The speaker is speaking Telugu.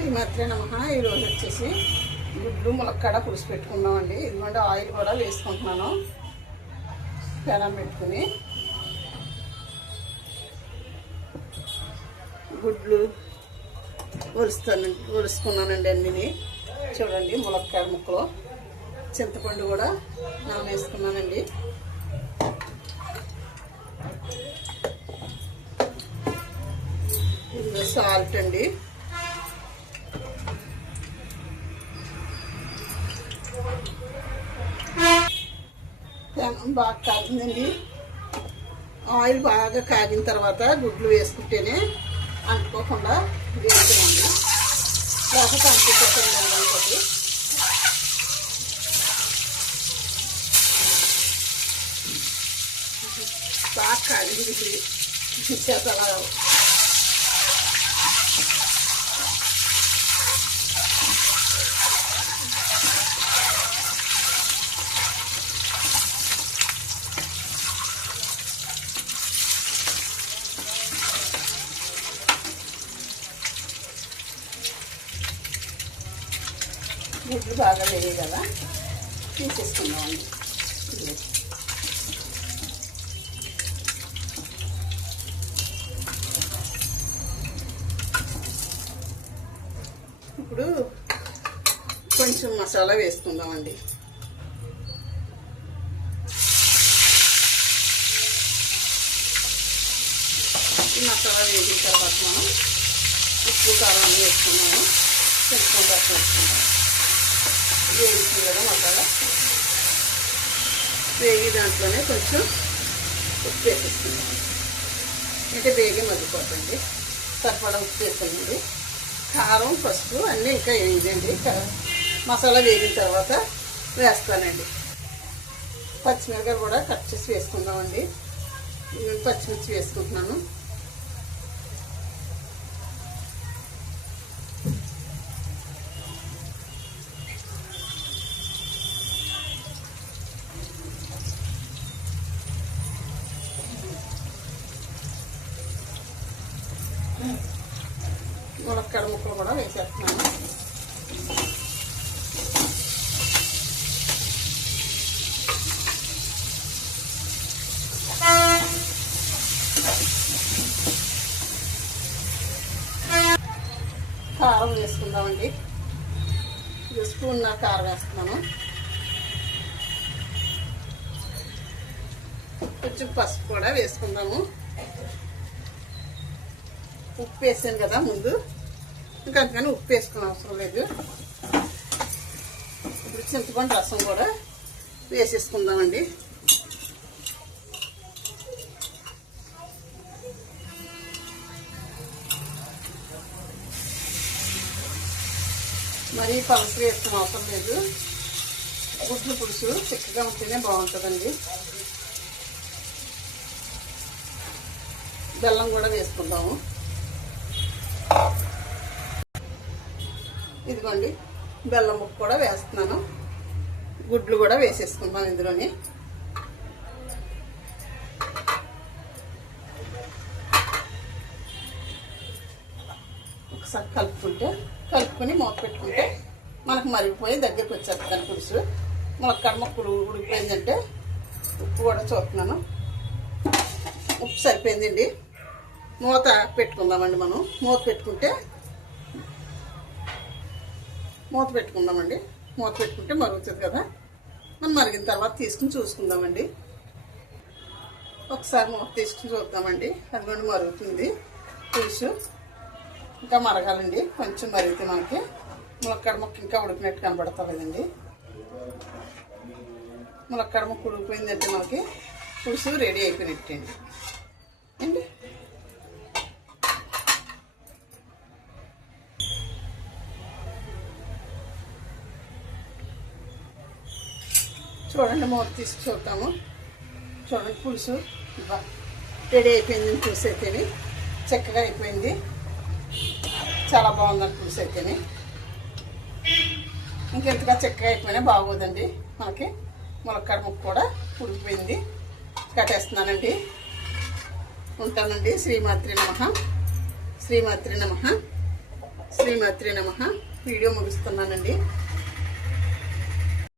శ్రీమాత్రే నమః. ఈరోజు వచ్చేసి గుడ్లు ములక్కాడ పులుసు పెట్టుకున్నామండి. ఇదిగోండి ఆయిల్ కూడా వేసుకుంటున్నాను. పెనం పెట్టుకుని గుడ్లు ఒలుసుకున్నానండి అన్నిని. చూడండి ములక్కాడ ముక్కలు, చింతపండు కూడా నానేసుకున్నానండి. ఇది సాల్ట్ అండి. పెనం బాగా కాగిందండి. ఆయిల్ బాగా కాగిన తర్వాత గుడ్లు వేసుకుంటేనే అంటుకోకుండా వేసుకున్నాండి. లేకపోతే అంటుకోకుండా అనుకోండి. బాగా కాగింది చేతలా. గుడ్లు బాగా వేయాలి కదా, తీసేసుకుందామండి. ఇప్పుడు కొంచెం మసాలా వేసుకుందామండి. ఈ మసాలా వేసిన తర్వాత మనం ఉప్పు కారం వేసుకున్నాము. చింతపండు రసం వేసుకుందాం. వేగుతుంది కదా మసాలా, వేగి దాంట్లోనే కొంచెం ఉప్పు వేసేసుకుందాం. అంటే వేగి మగ్గిపోతుంది. సరిపడా ఉప్పు వేసానండి. కారం, పసుపు అన్నీ ఇంకా వేయండి. మసాలా వేగిన తర్వాత వేస్తానండి. పచ్చిమిరపకాయలు కూడా కట్ చేసి వేసుకుందామండి. పచ్చిమిర్చి వేసుకుంటున్నాను. ములక్కాడ ముక్కలు కూడా వేసేస్తున్నాను. కారం వేసుకుందామండి. స్పూన్ కారం వేస్తున్నాను. కొంచెం పసుపు కూడా వేసుకుందాము. ఉప్పు వేసాను కదా ముందు, ఇంకా అందుకని ఉప్పు వేసుకునే అవసరం లేదు. ఇప్పుడు చింతపండు రసం కూడా వేసేసుకుందామండి. మరీ పలుసు వేసుకునే అవసరం లేదు. గుడ్లు పులుసు చిక్కగా ఉంటేనే బాగుంటుందండి. బెల్లం కూడా వేసుకుందాము. ఇదిగోండి బెల్లం ముక్క కూడా వేస్తున్నాను. గుడ్లు కూడా వేసేసుకుందాం ఇందులోని. ఒకసారి కలుపుకొని మూత పెట్టుకుంటే మనకు మరిగిపోయి దగ్గరికి వచ్చేస్తుంది పులుసు. ములక్కాడ ముక్కలు ఉడికిపోయిందంటే ఉప్పు కూడా చూస్తున్నాను. ఉప్పు సరిపోయిందండి. మూత పెట్టుకుందామండి. మనం మూత పెట్టుకుంటే మరుగుతుంది కదా. మనం మరిగిన తర్వాత తీసుకుని చూసుకుందామండి. ఒకసారి మూత తీసుకుని చూద్దామండి. అదిగోండి మరుగుతుంది పులుసు. ఇంకా మరగాలండి. కొంచెం మరిగితే మనకి ములక్కాడ ముక్క ఇంకా ఉడికినట్టు కనబడతలేదండి. ములక్కాడ ముక్క ఉడికిపోయిందంటే మనకి పులుసు రెడీ అయిపోయినట్టండి అండి. చూడండి మూత తీసి చూద్దాము. చూడండి పులుసు రెడీ అయిపోయింది. పులుసు అయితేనే చక్కగా అయిపోయింది. చాలా బాగుందండి పులుసు అయితేనే. ఇంకెంతగా చక్కగా అయిపోయినా బాగోదండి మనకి. ములక్కాడ ముక్క కూడా ఉడికిపోయింది. కట్టేస్తున్నానండి. ఉంటానండి. శ్రీమాత్రే నమః. శ్రీమాత్రే నమః. శ్రీమాత్రే నమః. వీడియో ముగిస్తున్నానండి.